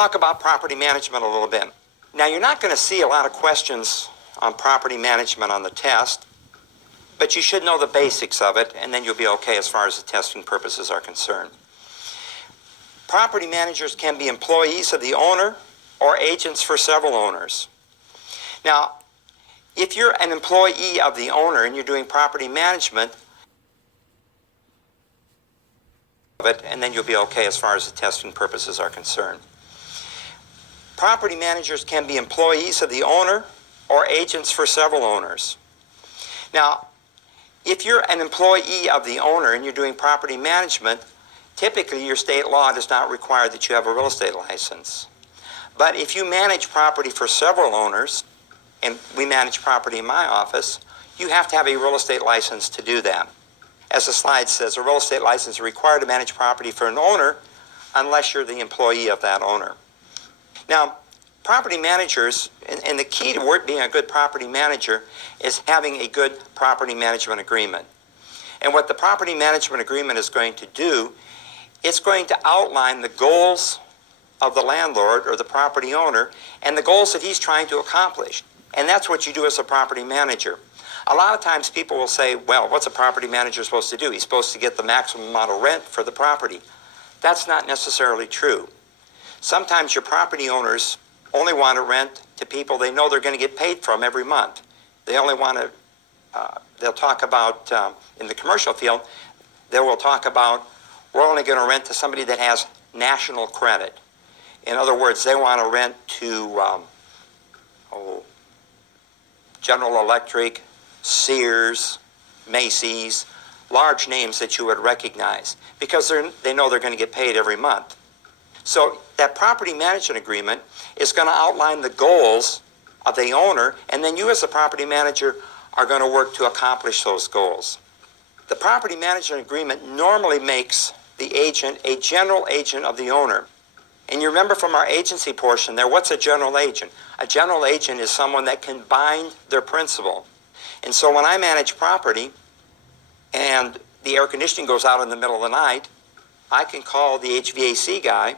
talk about property management a little bit. Now, you're not going to see a lot of questions on property management on the test, but you should know the basics of it, and then you'll be okay as far as the testing purposes are concerned. Property managers can be employees of the owner or agents for several owners. Now, if you're an employee of the owner and you're doing property management, and then you'll be okay as far as the testing purposes are concerned. Property managers can be employees of the owner or agents for several owners. Now, if you're an employee of the owner and you're doing property management, typically your state law does not require that you have a real estate license. But if you manage property for several owners, and we manage property in my office, you have to have a real estate license to do that. As the slide says, a real estate license is required to manage property for an owner unless you're the employee of that owner. Now, property managers, and the key to being a good property manager is having a good property management agreement. And what the property management agreement is going to do, it's going to outline the goals of the landlord or the property owner and the goals that he's trying to accomplish. And that's what you do as a property manager. A lot of times people will say, well, what's a property manager supposed to do? He's supposed to get the maximum amount of rent for the property. That's not necessarily true. Sometimes your property owners only want to rent to people they know they're going to get paid from every month. They only want to, they'll talk about, in the commercial field, they will talk about, we're only going to rent to somebody that has national credit. In other words, they want to rent to General Electric, Sears, Macy's, large names that you would recognize because they know they're going to get paid every month. So that property management agreement is going to outline the goals of the owner, and then you as a property manager are going to work to accomplish those goals. The property management agreement normally makes the agent a general agent of the owner. And you remember from our agency portion there, what's a general agent? A general agent is someone that can bind their principal. And so when I manage property and the air conditioning goes out in the middle of the night, I can call the HVAC guy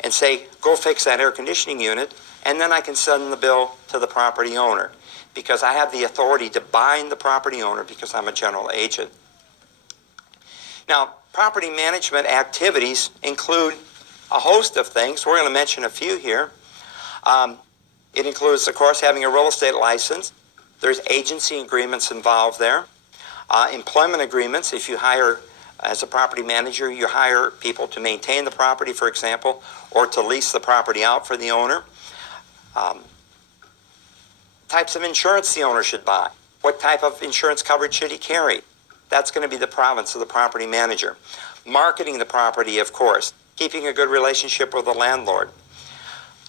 and say, go fix that air conditioning unit, and then I can send the bill to the property owner because I have the authority to bind the property owner because I'm a general agent. Now, property management activities include a host of things. We're going to mention a few here. It includes, of course, having a real estate license. There's agency agreements involved there. Employment agreements, if you hire as a property manager, you hire people to maintain the property, for example, or to lease the property out for the owner. Types of insurance the owner should buy. What type of insurance coverage should he carry? That's going to be the province of the property manager. Marketing the property, of course. Keeping a good relationship with the landlord.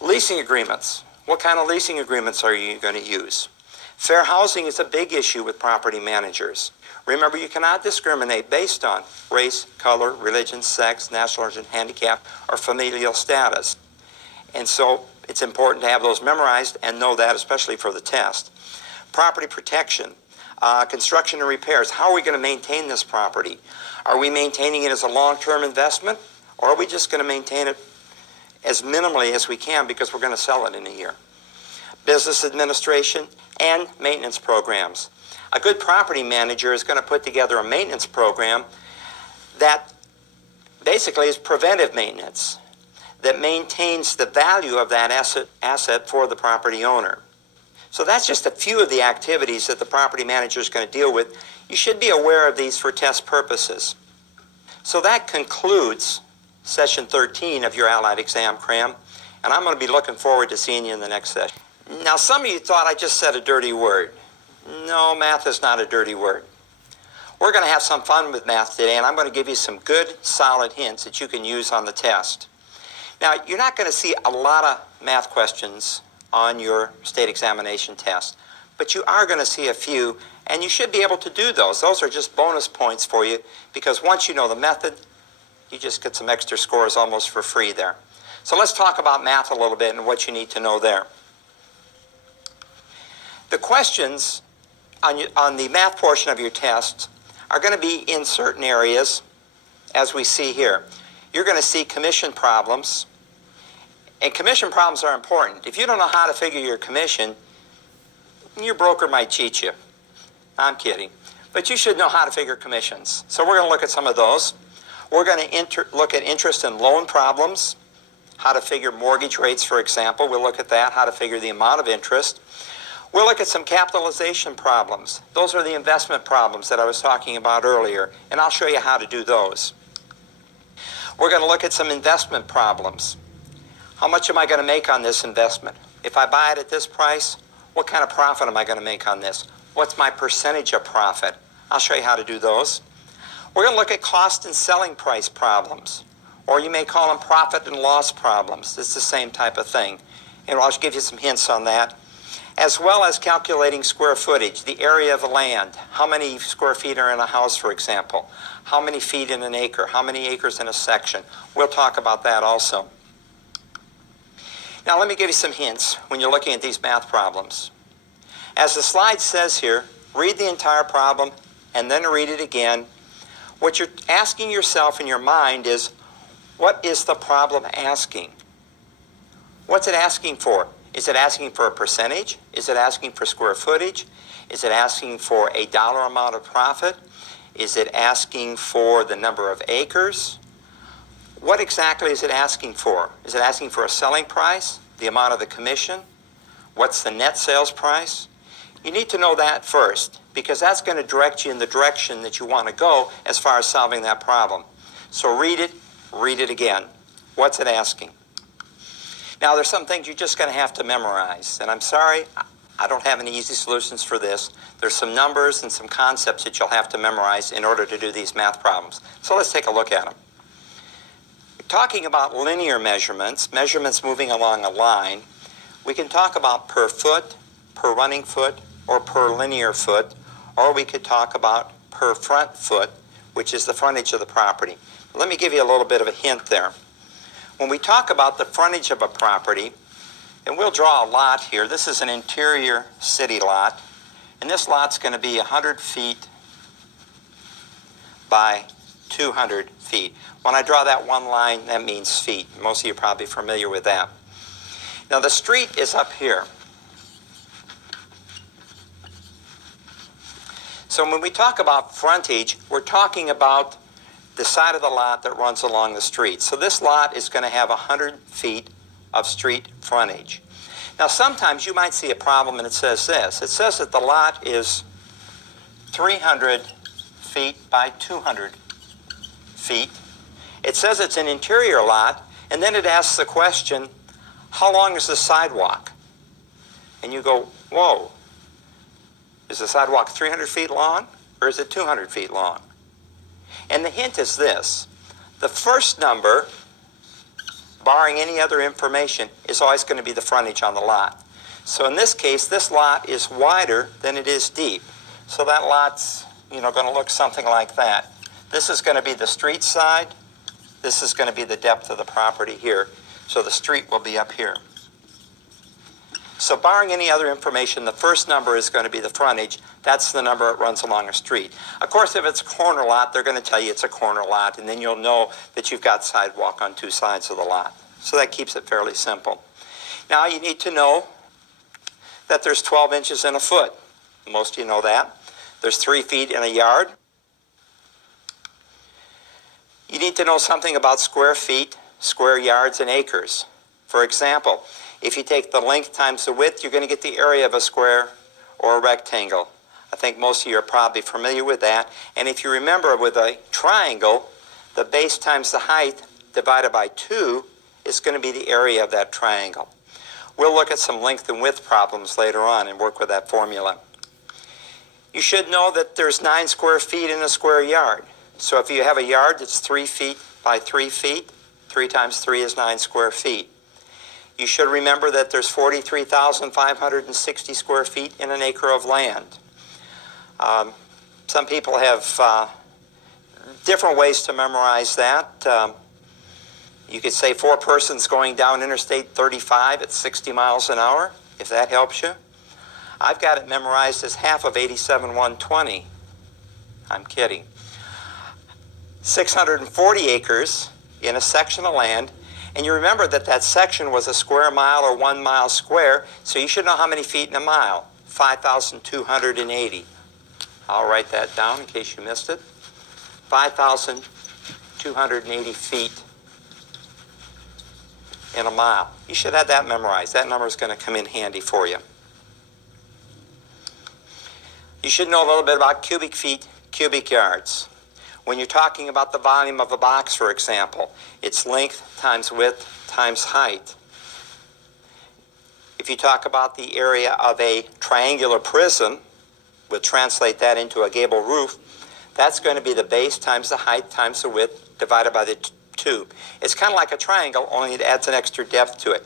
Leasing agreements. What kind of leasing agreements are you going to use? Fair housing is a big issue with property managers. Remember, you cannot discriminate based on race, color, religion, sex, national origin, handicap, or familial status. And so it's important to have those memorized and know that, especially for the test. Property protection, construction and repairs. How are we going to maintain this property? Are we maintaining it as a long-term investment, or are we just going to maintain it as minimally as we can because we're going to sell it in a year? Business administration and maintenance programs. A good property manager is going to put together a maintenance program that basically is preventive maintenance, that maintains the value of that asset for the property owner. So that's just a few of the activities that the property manager is going to deal with. You should be aware of these for test purposes. So that concludes session 13 of your Allied Exam Cram, and I'm going to be looking forward to seeing you in the next session. Now, some of you thought I just said a dirty word. No, math is not a dirty word. We're going to have some fun with math today, and I'm going to give you some good, solid hints that you can use on the test. Now, you're not going to see a lot of math questions on your state examination test, but you are going to see a few, and you should be able to do those. Those are just bonus points for you, because once you know the method, you just get some extra scores almost for free there. So let's talk about math a little bit and what you need to know there. The questions on the math portion of your test are going to be in certain areas, as we see here. You're going to see commission problems, And commission problems are important. If you don't know how to figure your commission, your broker might cheat you. I'm kidding. But you should know how to figure commissions. So we're going to look at some of those. We're going to look at interest and loan problems, how to figure mortgage rates, for example. We'll look at that, how to figure the amount of interest. We'll look at some capitalization problems. Those are the investment problems that I was talking about earlier, and I'll show you how to do those. We're going to look at some investment problems. How much am I going to make on this investment? If I buy it at this price, what kind of profit am I going to make on this? What's my percentage of profit? I'll show you how to do those. We're going to look at cost and selling price problems, or you may call them profit and loss problems. It's the same type of thing, and I'll give you some hints on that. As well as calculating square footage, the area of the land. How many square feet are in a house, for example? How many feet in an acre? How many acres in a section? We'll talk about that also. Now let me give you some hints when you're looking at these math problems. As the slide says here, read the entire problem and then read it again. What you're asking yourself in your mind is, what is the problem asking? What's it asking for? Is it asking for a percentage? Is it asking for square footage? Is it asking for a dollar amount of profit? Is it asking for the number of acres? What exactly is it asking for? Is it asking for a selling price? The amount of the commission? What's the net sales price? You need to know that first, because that's going to direct you in the direction that you want to go as far as solving that problem. So read it again. What's it asking? Now, there's some things you're just going to have to memorize. And I'm sorry, I don't have any easy solutions for this. There's some numbers and some concepts that you'll have to memorize in order to do these math problems. So let's take a look at them. Talking about linear measurements, measurements moving along a line, we can talk about per foot, per running foot, or per linear foot, or we could talk about per front foot, which is the frontage of the property. Let me give you a little bit of a hint there. When we talk about the frontage of a property, and we'll draw a lot here. This is an interior city lot, and this lot's going to be 100 feet by 200 feet. When I draw that one line, that means feet. Most of you are probably familiar with that. Now the street is up here. So when we talk about frontage, we're talking about the side of the lot that runs along the street. So this lot is going to have 100 feet of street frontage. Now sometimes you might see a problem and it says this. It says that the lot is 300 feet by 200 feet. It says it's an interior lot, and then it asks the question, how long is the sidewalk? And you go, whoa, is the sidewalk 300 feet long or is it 200 feet long? And the hint is this. The first number, barring any other information, is always going to be the frontage on the lot. So in this case, this lot is wider than it is deep. So that lot's, going to look something like that. This is going to be the street side. This is going to be the depth of the property here. So the street will be up here. So barring any other information, the first number is going to be the frontage. That's the number it runs along a street. Of course, if it's a corner lot, they're going to tell you it's a corner lot, and then you'll know that you've got sidewalk on two sides of the lot. So that keeps it fairly simple. Now you need to know that there's 12 inches in a foot. Most of you know that. There's 3 feet in a yard. You need to know something about square feet, square yards, and acres. For example, if you take the length times the width, you're going to get the area of a square or a rectangle. I think most of you are probably familiar with that. And if you remember with a triangle, the base times the height divided by 2 is going to be the area of that triangle. We'll look at some length and width problems later on and work with that formula. You should know that there's 9 square feet in a square yard. So if you have a yard that's 3 feet by 3 feet, 3 times 3 is 9 square feet. You should remember that there's 43,560 square feet in an acre of land. Some people have different ways to memorize that. You could say 4 persons going down Interstate 35 at 60 miles an hour, if that helps you. I've got it memorized as half of 87,120. I'm kidding. 640 acres in a section of land, And you remember that that section was a square mile or 1 mile square, so you should know how many feet in a mile. 5,280. I'll write that down in case you missed it. 5,280 feet in a mile. You should have that memorized. That number is going to come in handy for you. You should know a little bit about cubic feet, cubic yards. When you're talking about the volume of a box, for example, it's length times width times height. If you talk about the area of a triangular prism, we'll translate that into a gable roof, that's going to be the base times the height times the width divided by the tube. It's kind of like a triangle, only it adds an extra depth to it.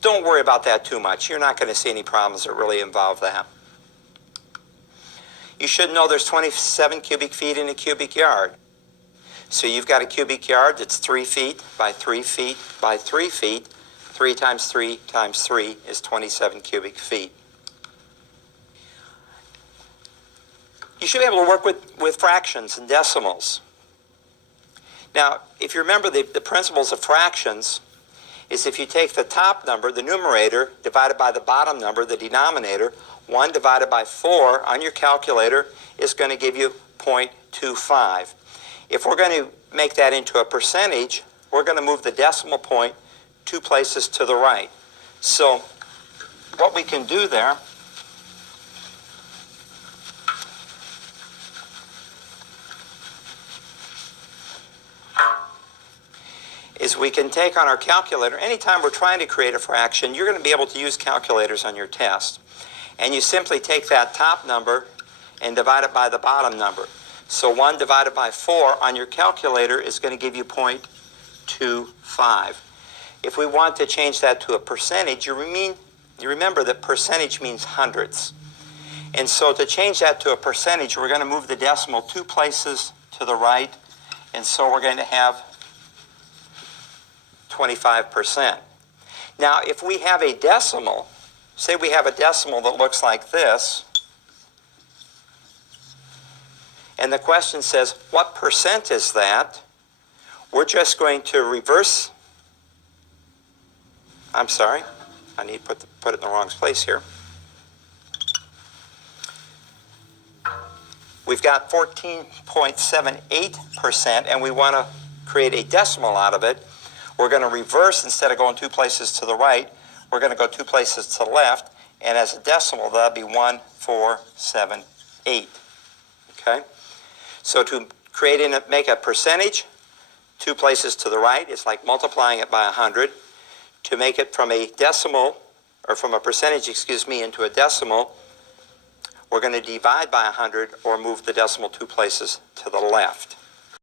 Don't worry about that too much. You're not going to see any problems that really involve that. You should know there's 27 cubic feet in a cubic yard. So you've got a cubic yard that's 3 feet by 3 feet by 3 feet. 3 times 3 times 3 is 27 cubic feet. You should be able to work with fractions and decimals. Now, if you remember the principles of fractions, is if you take the top number, the numerator, divided by the bottom number, the denominator, 1 divided by 4 on your calculator is going to give you 0.25. If we're going to make that into a percentage, we're going to move the decimal point 2 places to the right. So what we can do there is we can take on our calculator, anytime we're trying to create a fraction, you're going to be able to use calculators on your test. And you simply take that top number and divide it by the bottom number. So 1 divided by 4 on your calculator is going to give you 0.25. If we want to change that to a percentage, you remember that percentage means hundredths. And so to change that to a percentage, we're going to move the decimal 2 places to the right. And so we're going to have 25%. Now, if we have a decimal, say we have a decimal that looks like this, and the question says, what percent is that? We're just going to reverse. I'm sorry, I need to put it in the wrong place here. We've got 14.78%, and we want to create a decimal out of it. We're going to reverse, instead of going 2 places to the right, we're going to go 2 places to the left, and as a decimal, that'll be 1478. Okay? So to make a percentage, 2 places to the right, it's like multiplying it by 100. To make it from a decimal, or from a percentage, into a decimal, we're going to divide by 100 or move the decimal 2 places to the left.